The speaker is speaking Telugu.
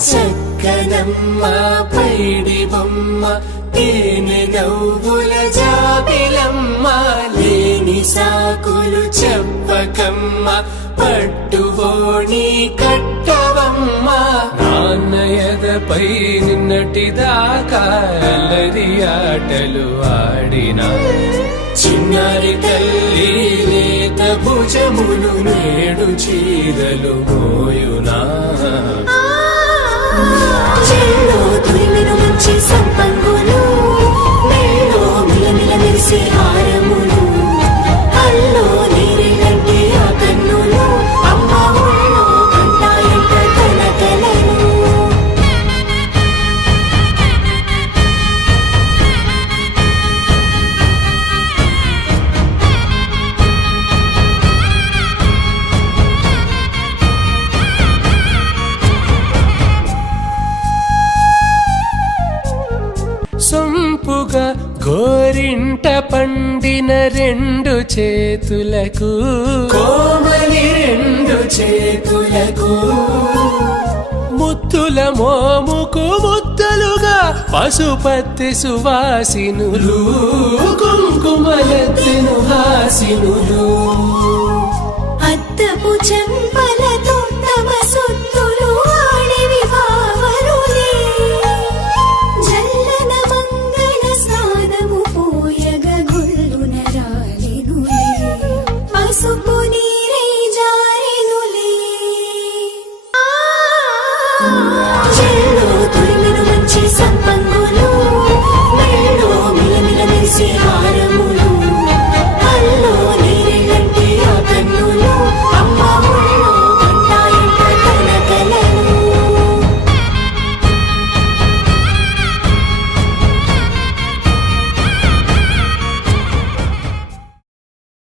చక్కనమ్మ పైడి బొమ్మ తేనె నవ్వుల జాబిలమ్మ లేని సాకులు చెప్పకమ్మ పట్టువోణి కట్టవమ్మ నాన్నయదపై నిన్నటిదాకా అల్లరి ఆటలు ఆడినా చిన్నారి తల్లి లేత భుజములు నేడు చీరలు మోయునా చెల్లో తురిమిన మంచి సంపంగులు మెల్లో మిలమిల మెరిసే హారములు కల్లో నీరెళ్ళంటే ఆ కన్నులు అమ్మ ఒళ్ళో కంటాయంట తన కలను సొంపుగా గోరింట పండిన రెండు చేతులకు కోమలి రెండు చేతులకు ముత్తుల మోముకు ముద్దలుగా పశుపతి సువాసినులు కుంకుమలెత్తెను హాసినులు అద్దపు చెంపలతో తమ సుత్తులు ఆడివి భావరులే జల్లన మంగళ స్నానము పోయగ గొల్లున రాలినులే పసుపు నీరై జారినులే